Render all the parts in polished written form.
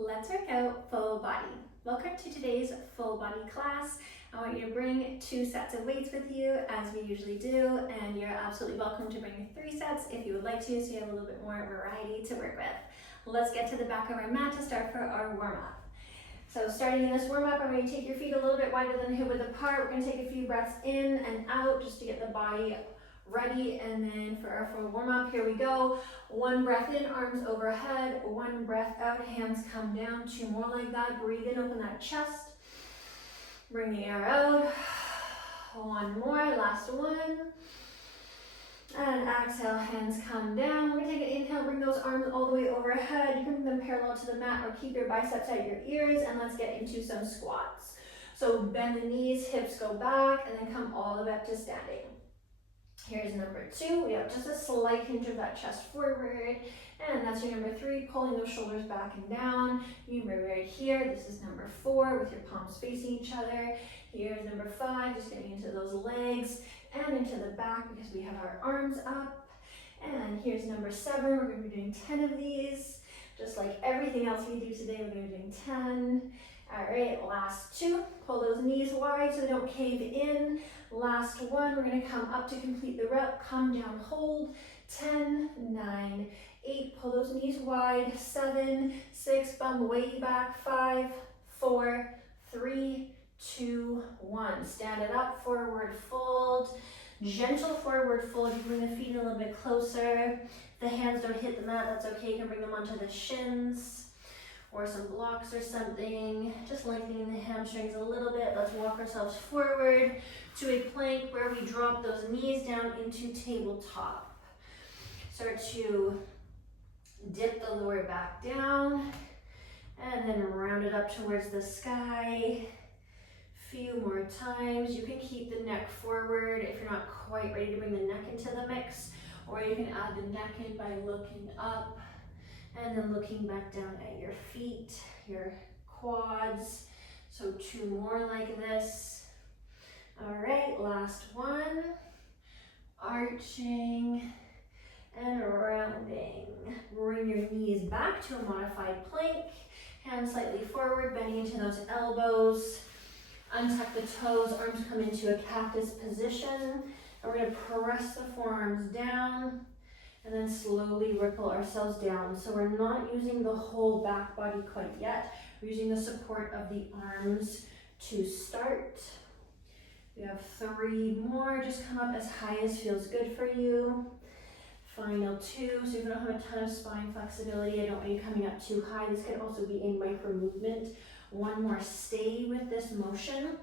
Let's work out full body. Welcome to today's full body class. I want you to bring 2 sets of weights with you as we usually do, and you're absolutely welcome to bring 3 sets if you would like to, so you have a little bit more variety to work with. Let's get to the back of our mat to start for our warm-up. So starting in this warm-up, I'm going to take your feet a little bit wider than hip width apart. We're going to take a few breaths in and out just to get the body ready, and then for our full warm-up, here we go. 1 breath in, arms overhead, 1 breath out, hands come down, 2 more like that. Breathe in, open that chest, bring the air out. 1 more, last one. And exhale, hands come down. We're gonna take an inhale, bring those arms all the way overhead. You can bring them parallel to the mat or keep your biceps at your ears, and let's get into some squats. So bend the knees, hips go back, and then come all the way up to standing. Here's number 2. We have just a slight hinge of that chest forward. And that's your number 3, pulling those shoulders back and down. You can bring right here. This is number 4 with your palms facing each other. Here's number 5, just getting into those legs and into the back because we have our arms up. And here's number 7. We're going to be doing 10 of these. Just like everything else we do today, we're going to be doing 10. All right, last 2. Pull those knees wide so they don't cave in. Last 1, we're going to come up to complete the rep. Come down, hold. 10, 9, 8. Pull those knees wide. 7, 6. Bum way back. 5, 4, 3, 2, 1. Stand it up. Forward fold. Gentle forward fold. You bring the feet a little bit closer. If the hands don't hit the mat, that's okay. You can bring them onto the shins or some blocks or something. Just lengthening the hamstrings a little bit. Let's walk ourselves forward to a plank where we drop those knees down into tabletop. Start to dip the lower back down and then round it up towards the sky. Few more times. You can keep the neck forward if you're not quite ready to bring the neck into the mix, or you can add the neck in by looking up and then looking back down at your feet, your quads. So 2 more like this. All right, last 1. Arching and rounding. Bring your knees back to a modified plank. Hands slightly forward, bending into those elbows. Untuck the toes, arms come into a cactus position. And we're going to press the forearms down and then slowly ripple ourselves down. So we're not using the whole back body quite yet. We're using the support of the arms to start. We have 3 more. Just come up as high as feels good for you. Final 2. So if you don't have a ton of spine flexibility, I don't want you coming up too high. This could also be a micro movement. 1 more. Stay with this motion.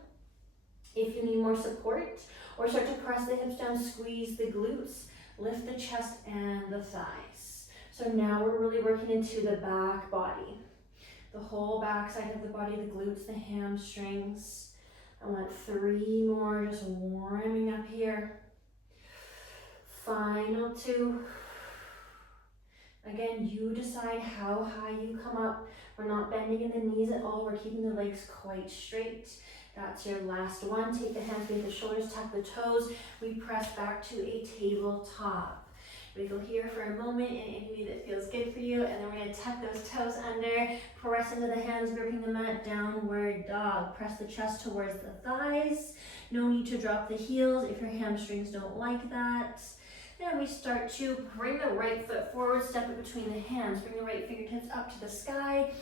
If you need more support, or start to press the hips down, squeeze the glutes. Lift the chest and the thighs. So now we're really working into the back body. The whole back side of the body, the glutes, the hamstrings. I want 3 more, just warming up here. Final 2. Again, you decide how high you come up. We're not bending in the knees at all. We're keeping the legs quite straight. That's your last 1. Take the hands beneath the shoulders, tuck the toes. We press back to a tabletop. Wiggle here for a moment in any way that feels good for you, and then we're going to tuck those toes under, press into the hands, gripping the mat, downward dog. Press the chest towards the thighs. No need to drop the heels if your hamstrings don't like that. Then we start to bring the right foot forward, step it between the hands. Bring the right fingertips up to the sky,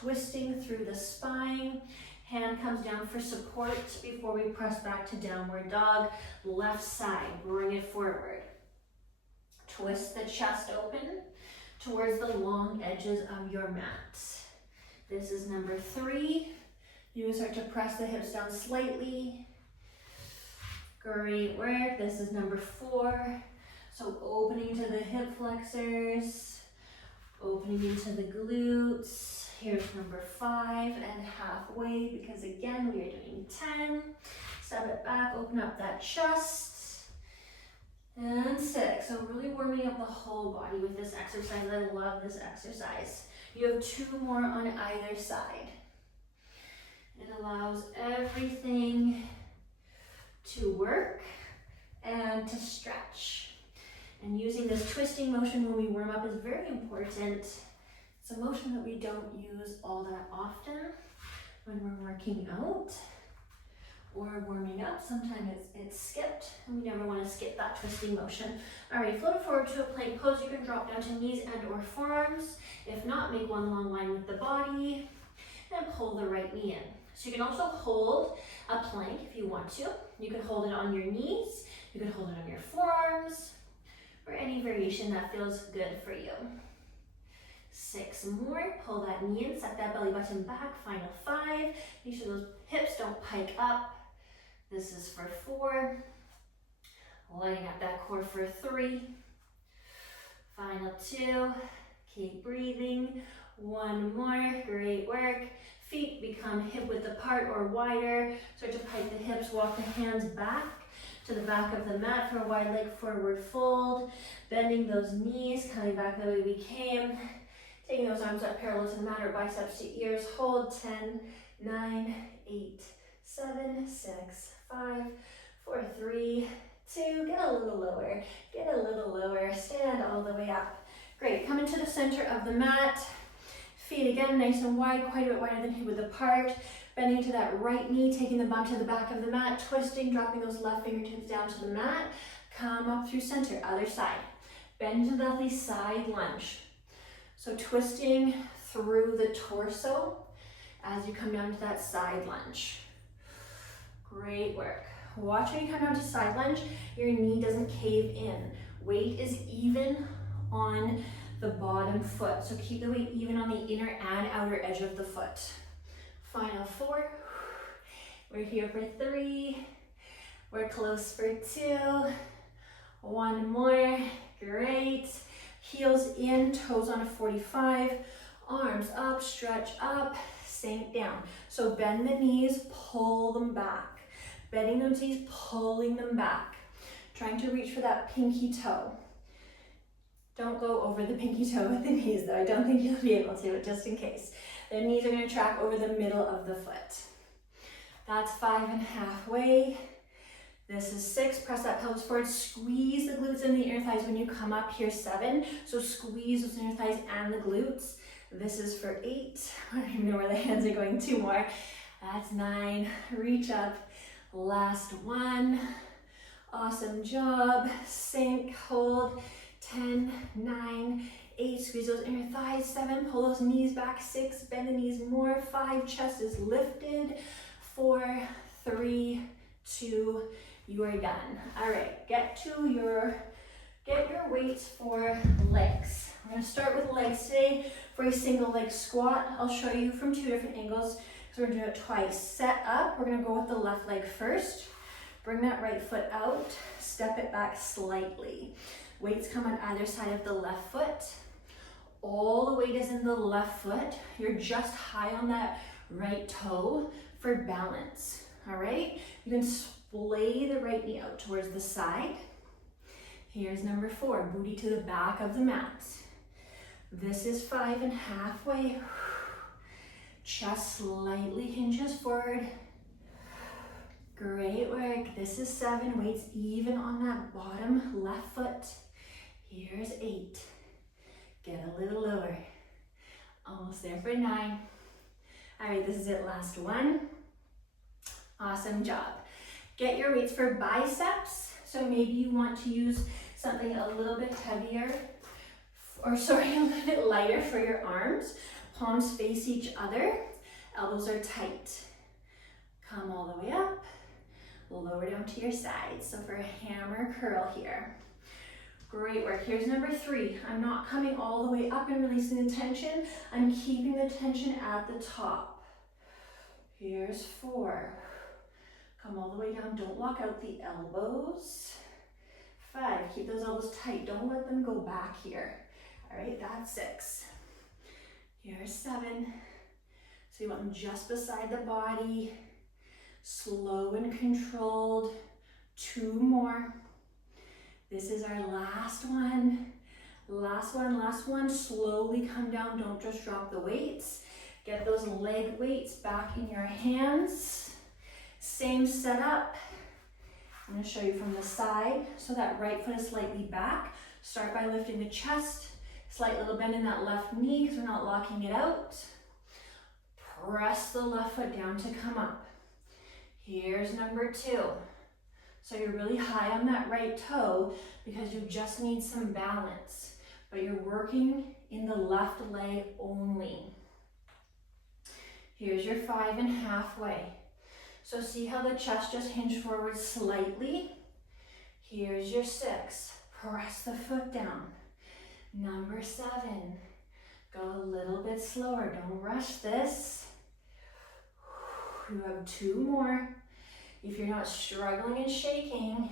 twisting through the spine. Hand comes down for support before we press back to downward dog. Left side, bring it forward. Twist the chest open towards the long edges of your mat. This is number 3. You can start to press the hips down slightly. Great work. This is number 4. So opening to the hip flexors, opening into the glutes. Here's number 5 and halfway, because again, we are doing 10. Step it back, open up that chest. And 6. So really warming up the whole body with this exercise. I love this exercise. You have 2 more on either side. It allows everything to work and to stretch. And using this twisting motion when we warm up is very important It's a motion that we don't use all that often when we're working out or warming up. Sometimes it's skipped, and we never want to skip that twisting motion. All right, float forward to a plank pose. You can drop down to knees and or forearms. If not, make one long line with the body and pull the right knee in. So you can also hold a plank if you want to. You can hold it on your knees, you can hold it on your forearms, or any variation that feels good for you. 6 more, pull that knee in, set that belly button back, final 5. Make sure those hips don't pike up. This is for 4. Lighting up that core for 3. Final 2, keep breathing. 1 more, great work. Feet become hip width apart or wider. Start to pike the hips, walk the hands back to the back of the mat for a wide leg forward fold. Bending those knees, coming back the way we came. Taking those arms up parallel to the mat or biceps to ears. Hold 10, 9, 8, 7, 6, 5, 4, 3, 2. Get a little lower. Get a little lower. Stand all the way up. Great. Come into the center of the mat. Feet again nice and wide, quite a bit wider than hip width apart. Bending to that right knee, taking the bum to the back of the mat, twisting, dropping those left fingertips down to the mat. Come up through center, other side. Bend to the belly, side lunge. So twisting through the torso as you come down to that side lunge. Great work. Watch when you come down to side lunge, your knee doesn't cave in. Weight is even on the bottom foot. So keep the weight even on the inner and outer edge of the foot. Final 4. We're here for 3. We're close for 2. 1 more. Great. Heels in, toes on a 45. Arms up, stretch up, sink down. So bend the knees, pull them back. Bending those knees, pulling them back. Trying to reach for that pinky toe. Don't go over the pinky toe with the knees though. I don't think you'll be able to, but just in case. The knees are going to track over the middle of the foot. That's 5 and halfway. This is 6. Press that pelvis forward. Squeeze the glutes and the inner thighs when you come up here. 7. So squeeze those inner thighs and the glutes. This is for 8. I don't even know where the hands are going. 2 more. That's 9. Reach up. Last 1. Awesome job. Sink, hold. 10, 9, 8, squeeze those inner thighs. 7, pull those knees back. 6, bend the knees more. 5, chest is lifted. 4, 3, 2, you are done. All right, get your weights for legs. We're gonna start with legs today for a single leg squat. I'll show you from 2 different angles, so we're gonna do it twice. Set up, we're gonna go with the left leg first. Bring that right foot out, step it back slightly. Weights come on either side of the left foot. All the weight is in the left foot. You're just high on that right toe for balance, all right? You can splay the right knee out towards the side. Here's number 4, booty to the back of the mat. This is 5 and halfway. Chest slightly hinges forward. Great work. This is 7, weights even on that bottom left foot. Here's 8. Get a little lower. Almost there for 9. All right, this is it, last 1. Awesome job. Get your weights for biceps. So maybe you want to use something a little bit heavier, a little bit lighter for your arms. Palms face each other. Elbows are tight. Come all the way up. Lower down to your sides. So for a hammer curl here. Great work. Here's number 3. I'm not coming all the way up and releasing the tension. I'm keeping the tension at the top. Here's 4. Come all the way down. Don't lock out the elbows. 5. Keep those elbows tight. Don't let them go back here. All right, that's 6. Here's 7. So you want them just beside the body. Slow and controlled. 2 more. This is our last one. Last one, last one. Slowly come down. Don't just drop the weights. Get those leg weights back in your hands. Same setup. I'm going to show you from the side. So that right foot is slightly back. Start by lifting the chest. Slight little bend in that left knee because we're not locking it out. Press the left foot down to come up. Here's number 2. So you're really high on that right toe because you just need some balance, but you're working in the left leg only. Here's your 5 and halfway. So see how the chest just hinged forward slightly? Here's your 6. Press the foot down. Number 7. Go a little bit slower. Don't rush this. You have 2 more. If you're not struggling and shaking,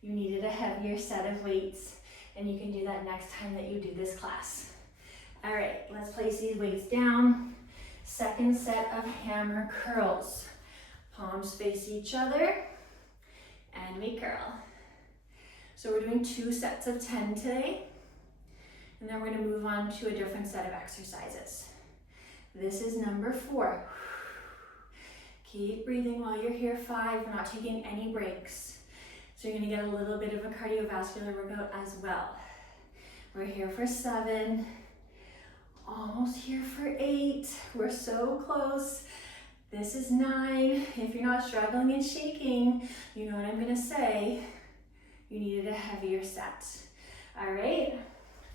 you needed a heavier set of weights, and you can do that next time that you do this class. All right, let's place these weights down. Second set of hammer curls. Palms face each other, and we curl. So we're doing 2 sets of 10 today, and then we're gonna move on to a different set of exercises. This is number 4. Keep breathing while you're here. 5, we're not taking any breaks. So you're gonna get a little bit of a cardiovascular workout as well. We're here for 7, almost here for 8. We're so close. This is 9. If you're not struggling and shaking, you know what I'm gonna say. You needed a heavier set. All right,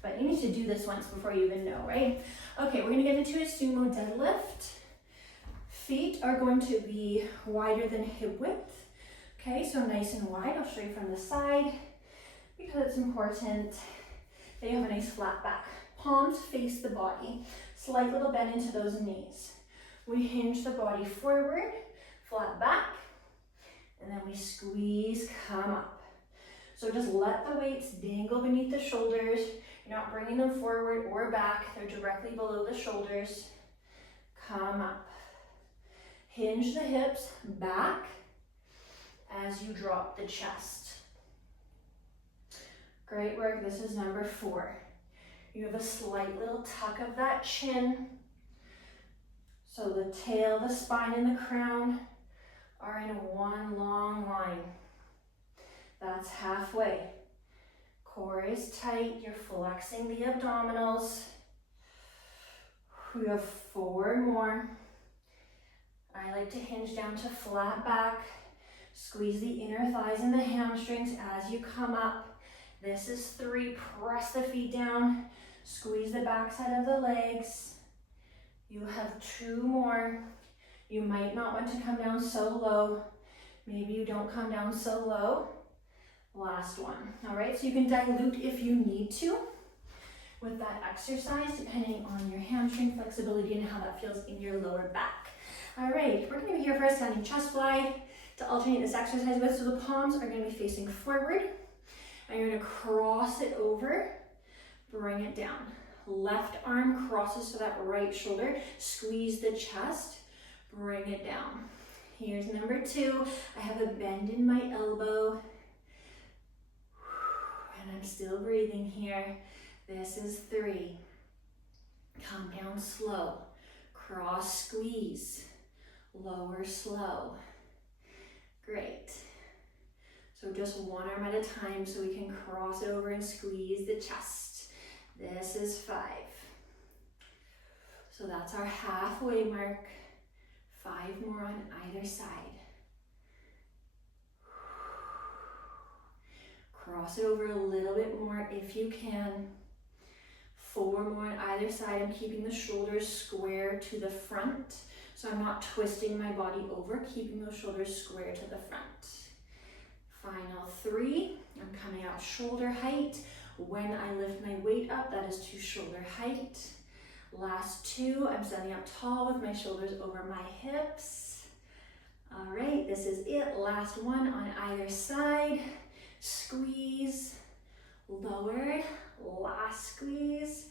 but you need to do this once before you even know, right? Okay, we're gonna get into a sumo deadlift. Feet are going to be wider than hip width. Okay, so nice and wide. I'll show you from the side because it's important that you have a nice flat back. Palms face the body. Slight little bend into those knees. We hinge the body forward, flat back, and then we squeeze, come up. So just let the weights dangle beneath the shoulders. You're not bringing them forward or back. They're directly below the shoulders. Come up. Hinge the hips back as you drop the chest. Great work. This is number 4. You have a slight little tuck of that chin. So the tail, the spine, and the crown are in one long line. That's halfway. Core is tight. You're flexing the abdominals. We have 4 more. I like to hinge down to flat back. Squeeze the inner thighs and the hamstrings as you come up. This is 3. Press the feet down. Squeeze the backside of the legs. You have 2 more. You might not want to come down so low. Maybe you don't come down so low. Last one. All right, so you can dilute if you need to with that exercise, depending on your hamstring flexibility and how that feels in your lower back. All right, we're gonna be here for a standing chest fly to alternate this exercise with. So the palms are gonna be facing forward, and you're gonna cross it over, bring it down. Left arm crosses to that right shoulder, squeeze the chest, bring it down. Here's number 2. I have a bend in my elbow, and I'm still breathing here. This is 3. Come down slow, cross squeeze. Lower slow. Great. So just 1 arm at a time so we can cross it over and squeeze the chest. This is 5. So that's our halfway mark. 5 more on either side. Cross it over a little bit more if you can. 4 more on either side. I'm keeping the shoulders square to the front. So I'm not twisting my body over, keeping those shoulders square to the front. Final 3, I'm coming out shoulder height. When I lift my weight up, that is to shoulder height. Last 2, I'm standing up tall with my shoulders over my hips. All right, this is it. Last 1 on either side. Squeeze, lower, last squeeze.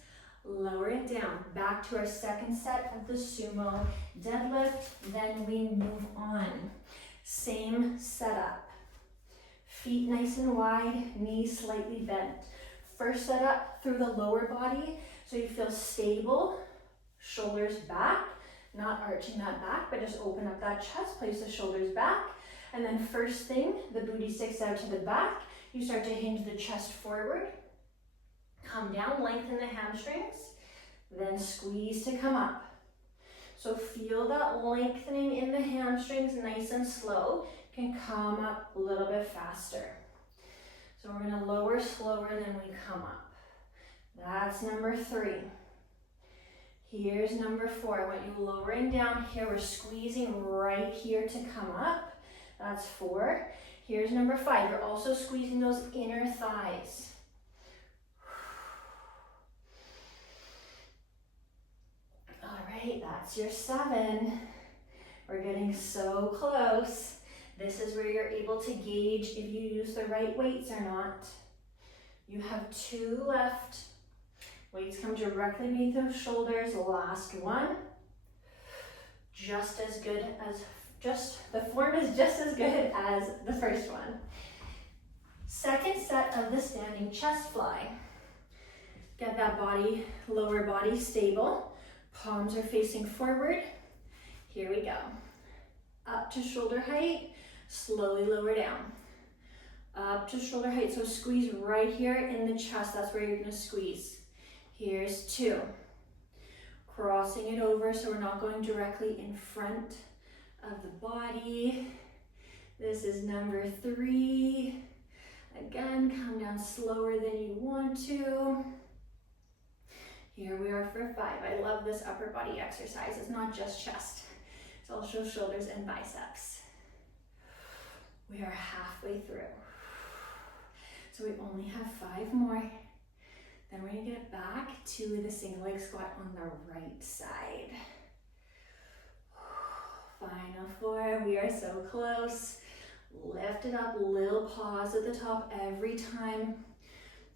Lower it down. Back to our second set of the sumo deadlift. Then we move on. Same setup. Feet nice and wide, knees slightly bent. First setup through the lower body, so you feel stable. Shoulders back, not arching that back, but just open up that chest, place the shoulders back. And then first thing, the booty sticks out to the back. You start to hinge the chest forward. Come down, lengthen the hamstrings, then squeeze to come up. So feel that lengthening in the hamstrings, nice and slow. Can come up a little bit faster. So we're gonna lower slower than we come up. That's number 3. Here's number 4. I want you lowering down here. We're squeezing right here to come up. That's 4. Here's number 5. You're also squeezing those inner thighs. All right, that's your 7. We're getting so close. This is where you're able to gauge if you use the right weights or not. You have 2 left. Weights come directly beneath those shoulders. Last one. Just as good as, the form is just as good as the first one. Second set of the standing chest fly. Get that body, lower body stable. Palms are facing forward. Here we go. Up to shoulder height, slowly lower down. Up to shoulder height, so squeeze right here in the chest. That's where you're gonna squeeze. Here's 2. Crossing it over so we're not going directly in front of the body. This is number 3. Again, come down slower than you want to. Here we are for 5. I love this upper body exercise. It's not just chest. It's also shoulders and biceps. We are halfway through. So we only have 5 more. Then we're gonna get back to the single leg squat on the right side. Final 4, we are so close. Lift it up, little pause at the top every time.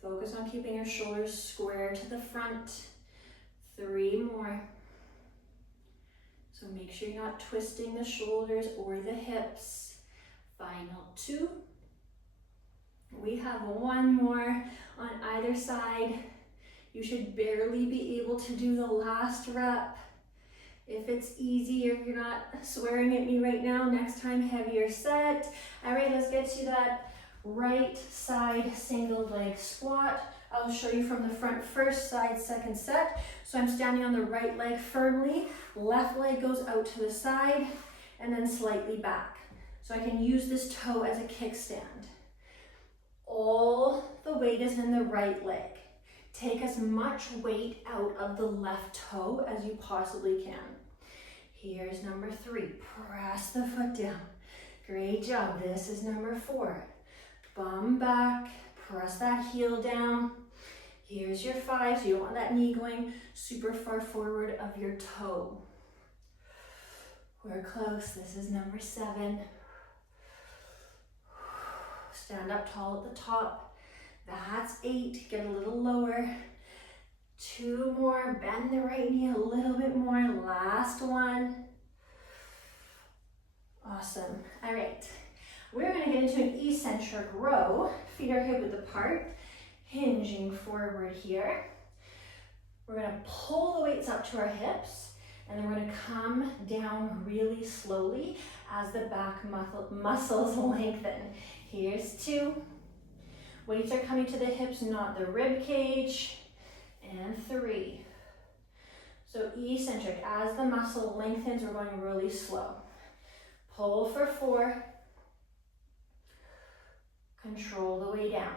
Focus on keeping your shoulders square to the front. 3 more. So make sure you're not twisting the shoulders or the hips. Final 2. We have 1 more on either side. You should barely be able to do the last rep. If it's easy, or if you're not swearing at me right now, next time heavier set. All right, let's get to that right side single leg squat. I'll show you from the front first, side second set. So I'm standing on the right leg firmly, left leg goes out to the side, and then slightly back. So I can use this toe as a kickstand. All the weight is in the right leg. Take as much weight out of the left toe as you possibly can. Here's number 3, press the foot down. Great job, this is number 4. Bum back, press that heel down. Here's your 5, so you don't want that knee going super far forward of your toe. We're close, this is number 7. Stand up tall at the top. That's 8, get a little lower. 2 more, bend the right knee a little bit more. Last one. Awesome, all right. We're gonna get into an eccentric row. Feet are hip width apart, hinging forward here. We're gonna pull the weights up to our hips, and then we're gonna come down really slowly as the back muscles lengthen. Here's 2. Weights are coming to the hips, not the rib cage. And 3. So eccentric, as the muscle lengthens, we're going really slow. Pull for 4. Control the way down.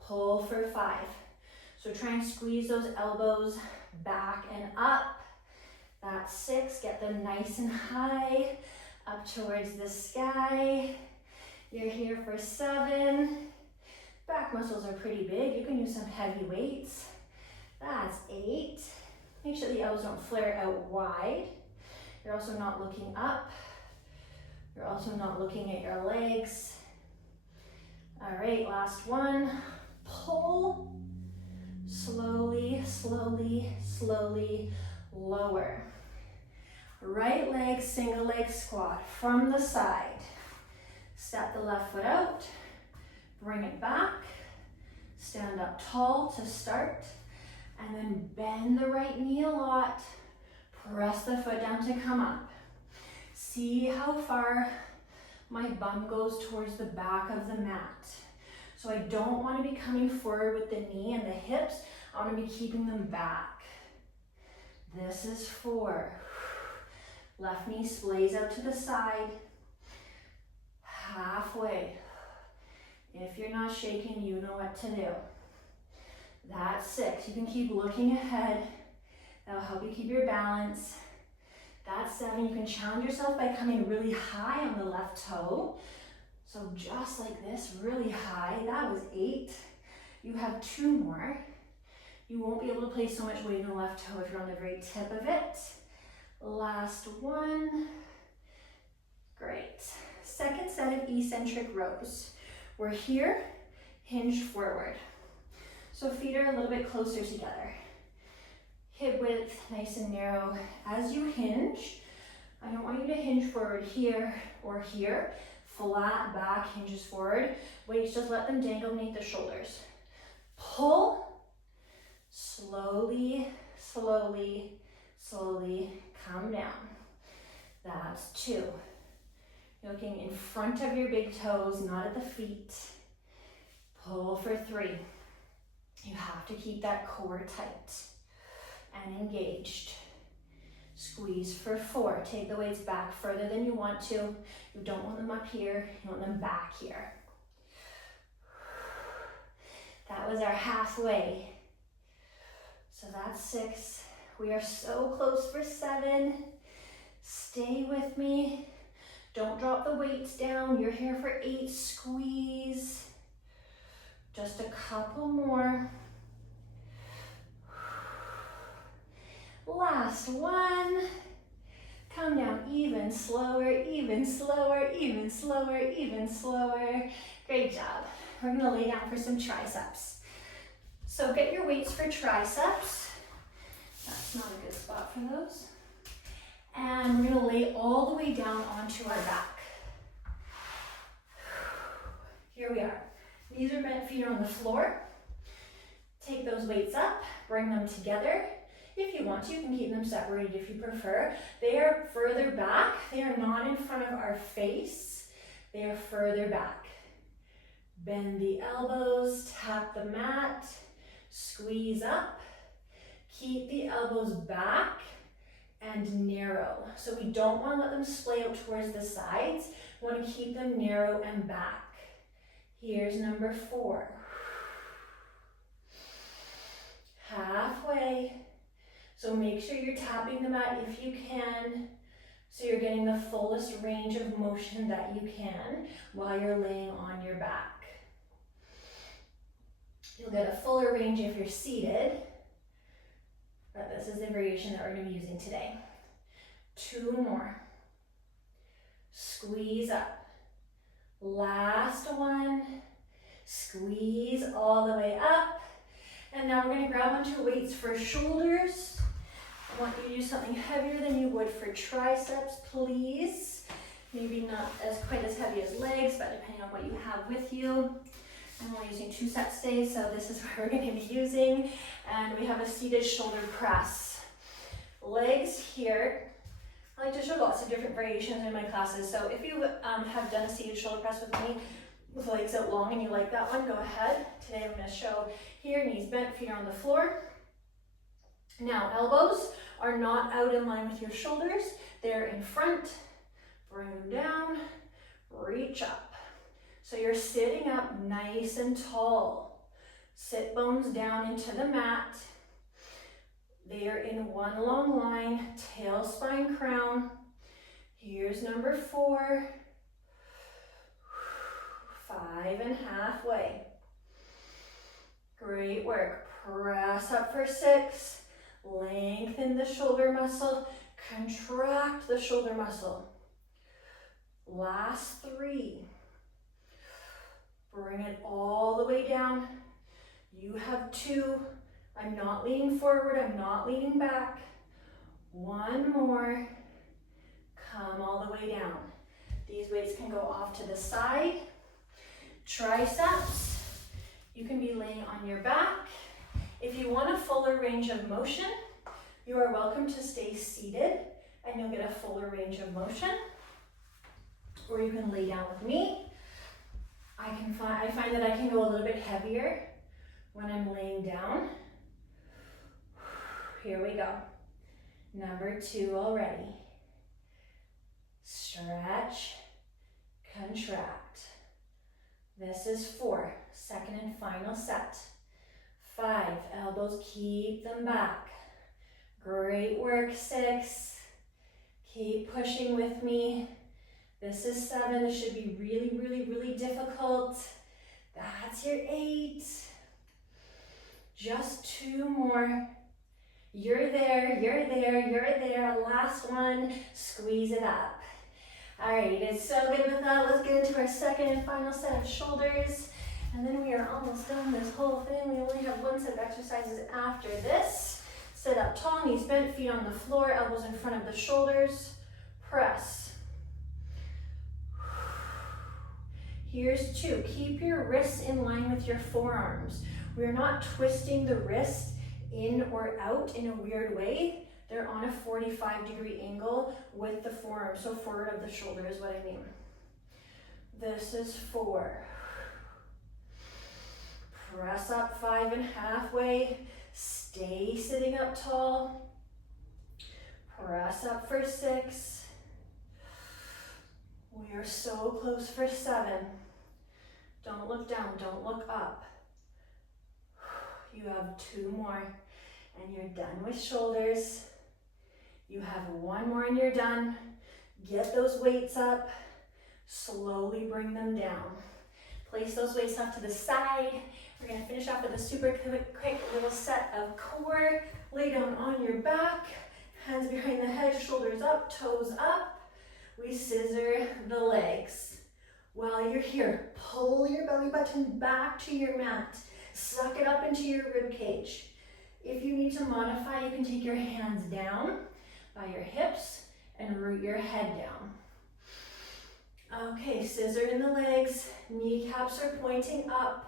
Pull for 5. So try and squeeze those elbows back and up. That's 6, get them nice and high, up towards the sky. You're here for 7. Back muscles are pretty big. You can use some heavy weights. That's 8. Make sure the elbows don't flare out wide. You're also not looking up. You're also not looking at your legs. All right, last one. Pull. Slowly, slowly, slowly lower. Right leg, single leg squat from the side. Step the left foot out. Bring it back. Stand up tall to start. And then bend the right knee a lot. Press the foot down to come up. See how far my bum goes towards the back of the mat. So I don't want to be coming forward with the knee and the hips. I want to be keeping them back. This is 4. Left knee splays out to the side. Halfway. If you're not shaking, you know what to do. That's 6. You can keep looking ahead. That'll help you keep your balance. That's 7. You can challenge yourself by coming really high on the left toe. So just like this, really high. That was 8. You have 2 more. You won't be able to place so much weight in the left toe if you're on the very tip of it. Last 1. Great. Second set of eccentric rows. We're here, hinged forward. So feet are a little bit closer together. Hip width nice and narrow. As you hinge, I don't want you to hinge forward here or here. Flat back hinges forward. Weights, just let them dangle beneath the shoulders. Pull. Slowly, slowly, slowly come down. That's 2. You're looking in front of your big toes, not at the feet. Pull for 3. You have to keep that core tight and engaged. Squeeze for 4. Take the weights back further than you want to. You don't want them up here, you want them back here. That was our halfway. So that's 6. We are so close for 7. Stay with me. Don't drop the weights down. You're here for 8. Squeeze. Just a couple more. Last 1. Come down even slower, even slower, even slower, even slower. Great job. We're gonna lay down for some triceps. So get your weights for triceps. That's not a good spot for those. And we're gonna lay all the way down onto our back. Here we are. Knees are bent, feet are on the floor. Take those weights up, bring them together. If you want to, you can keep them separated if you prefer. They are further back. They are not in front of our face. They are further back. Bend the elbows, tap the mat, squeeze up. Keep the elbows back and narrow. So we don't want to let them splay out towards the sides. We want to keep them narrow and back. Here's number 4. Halfway. So make sure you're tapping the mat if you can, so you're getting the fullest range of motion that you can while you're laying on your back. You'll get a fuller range if you're seated, but this is the variation that we're going to be using today. 2 more. Squeeze up. Last 1. Squeeze all the way up. And now we're going to grab onto weights for shoulders. I want you to do something heavier than you would for triceps, please. Maybe not quite as heavy as legs, but depending on what you have with you. I'm only using 2 sets today, so this is what we're going to be using. And we have a seated shoulder press. Legs here. I like to show lots of different variations in my classes. So if you have done a seated shoulder press with me, with legs out long and you like that one, go ahead. Today I'm going to show here, knees bent, feet are on the floor. Now elbows are not out in line with your shoulders. They're in front. Bring them down, reach up. So you're sitting up nice and tall. Sit bones down into the mat. They are in one long line, tail, spine, crown. Here's number 4. 5 and halfway. Great work. Press up for 6. Lengthen the shoulder muscle. Contract the shoulder muscle. Last 3. Bring it all the way down. You have 2. I'm not leaning forward. I'm not leaning back. 1 more. Come all the way down. These weights can go off to the side. Triceps, you can be laying on your back. If you want a fuller range of motion, you are welcome to stay seated and you'll get a fuller range of motion. Or you can lay down with me. I find that I can go a little bit heavier when I'm laying down. Here we go. Number 2 already. Stretch, contract. This is 4, second and final set. 5, elbows, keep them back. Great work, 6. Keep pushing with me. This is 7, this should be really, really, really difficult. That's your 8. Just 2 more. You're there, you're there, you're there. Last one, squeeze it up. All right, you did so good with that. Let's get into our second and final set of shoulders. And then we are almost done this whole thing. We only have 1 set of exercises after this. Sit up tall, knees bent, feet on the floor, elbows in front of the shoulders. Press. Here's 2. Keep your wrists in line with your forearms. We're not twisting the wrist in or out in a weird way. They're on a 45-degree angle with the forearm, so forward of the shoulder is what I mean. This is 4. Press up 5 and halfway. Stay sitting up tall. Press up for 6. We are so close for 7. Don't look down, don't look up. You have 2 more and you're done with shoulders. You have 1 more and you're done. Get those weights up. Slowly bring them down. Place those weights off to the side. We're gonna finish off with a super quick little set of core. Lay down on your back. Hands behind the head, shoulders up, toes up. We scissor the legs. While you're here, pull your belly button back to your mat. Suck it up into your rib cage. If you need to modify, you can take your hands down by your hips and root your head down. Okay, scissor in the legs, kneecaps are pointing up.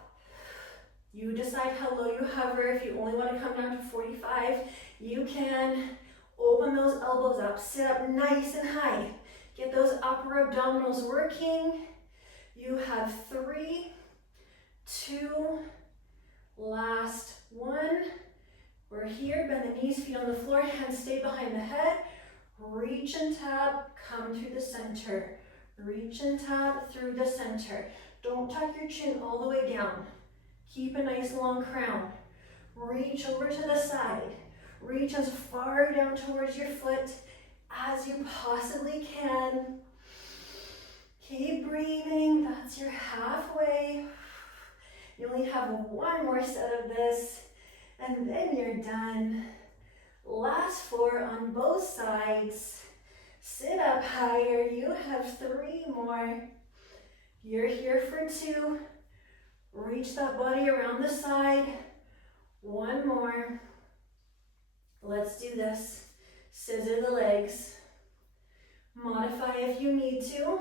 You decide how low you hover. If you only want to come down to 45, you can. Open those elbows up, sit up nice and high. Get those upper abdominals working. You have 3, 2, last 1. We're here, bend the knees, feet on the floor, hands stay behind the head. Reach and tap, come through the center. Reach and tap through the center. Don't tuck your chin all the way down. Keep a nice long crown. Reach over to the side. Reach as far down towards your foot as you possibly can. Keep breathing, that's your halfway. You only have 1 more set of this, and then you're done. Last 4 on both sides. Sit up higher, you have 3 more. You're here for 2. Reach that body around the side. 1 more. Let's do this. Scissor the legs. Modify if you need to,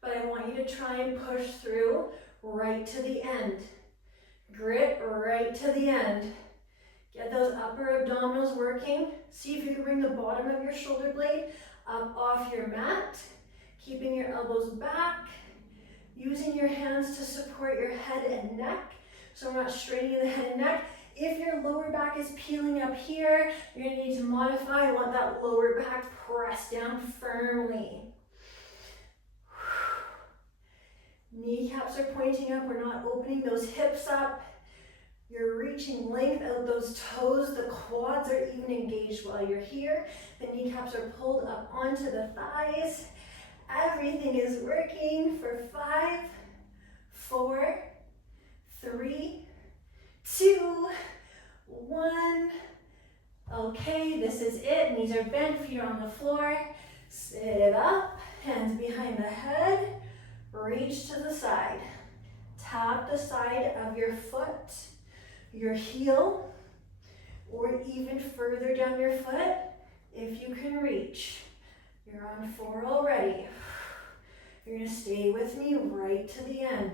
but I want you to try and push through right to the end. Grit right to the end. Get those upper abdominals working. See if you can bring the bottom of your shoulder blade up off your mat, keeping your elbows back, using your hands to support your head and neck, so we're not straining the head and neck. If your lower back is peeling up here, you're gonna need to modify. I want that lower back pressed down firmly. Kneecaps are pointing up, we're not opening those hips up. You're reaching length out those toes, the quads are even engaged while you're here. The kneecaps are pulled up onto the thighs. Everything is working for 5, 4, 3, 2, 1. Okay, this is it. Knees are bent, feet are on the floor. Sit up, hands behind the head. Reach to the side. Tap the side of your foot, your heel, or even further down your foot if you can reach. You're on 4 already. You're gonna stay with me right to the end.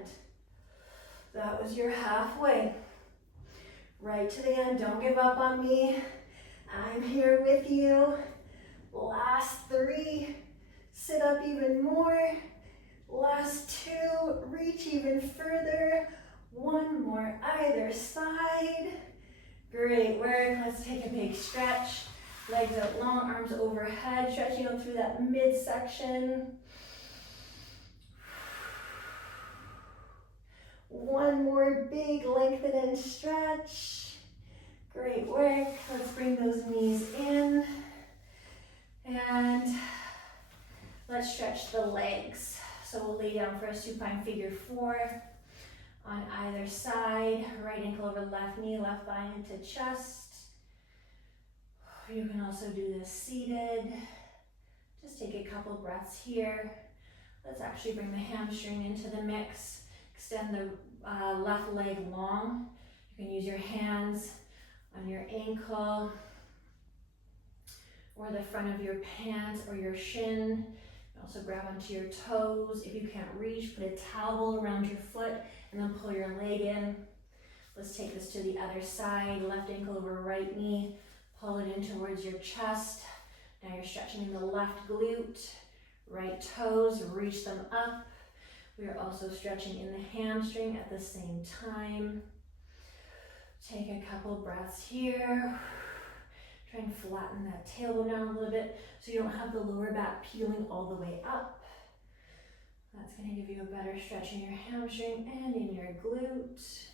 That was your halfway. Right to the end, don't give up on me. I'm here with you. Last 3, sit up even more. Last two, reach even further. One more either side. Great work. Let's take a big stretch. Legs out long, arms overhead, stretching out through that midsection. One more big lengthen and stretch. Great work. Let's bring those knees in. And let's stretch the legs. So we'll lay down for a supine figure 4 on either side. Right ankle over left knee, left thigh into chest. You can also do this seated. Just take a couple breaths here. Let's actually bring the hamstring into the mix. Extend the left leg long. You can use your hands on your ankle or the front of your pants or your shin. You also grab onto your toes. If you can't reach, put a towel around your foot and then pull your leg in. Let's take this to the other side. Left ankle over right knee. Pull it in towards your chest. Now you're stretching in the left glute. Right toes, reach them up. We are also stretching in the hamstring at the same time. Take a couple breaths here. Try and flatten that tailbone down a little bit so you don't have the lower back peeling all the way up. That's going to give you a better stretch in your hamstring and in your glute.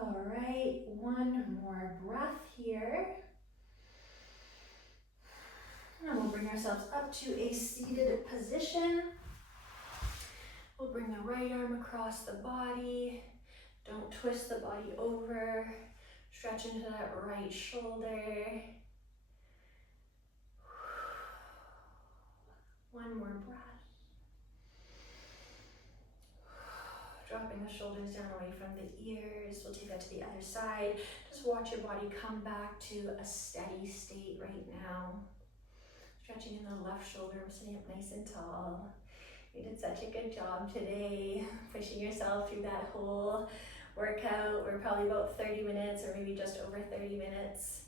All right, one more breath here. And we'll bring ourselves up to a seated position. We'll bring the right arm across the body. Don't twist the body over. Stretch into that right shoulder. One more breath. Dropping the shoulders down away from the ears. We'll take that to the other side. Just watch your body come back to a steady state right now. Stretching in the left shoulder, sitting up nice and tall. You did such a good job today, pushing yourself through that whole workout. We're probably about 30 minutes or maybe just over 30 minutes.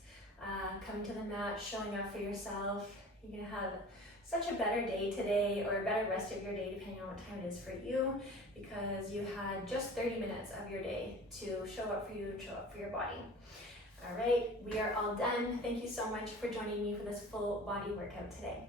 Coming to the mat, showing up for yourself. You're gonna have such a better day today, or a better rest of your day, depending on what time it is for you, because you had just 30 minutes of your day to show up for you and show up for your body. All right, we are all done. Thank you so much for joining me for this full body workout today.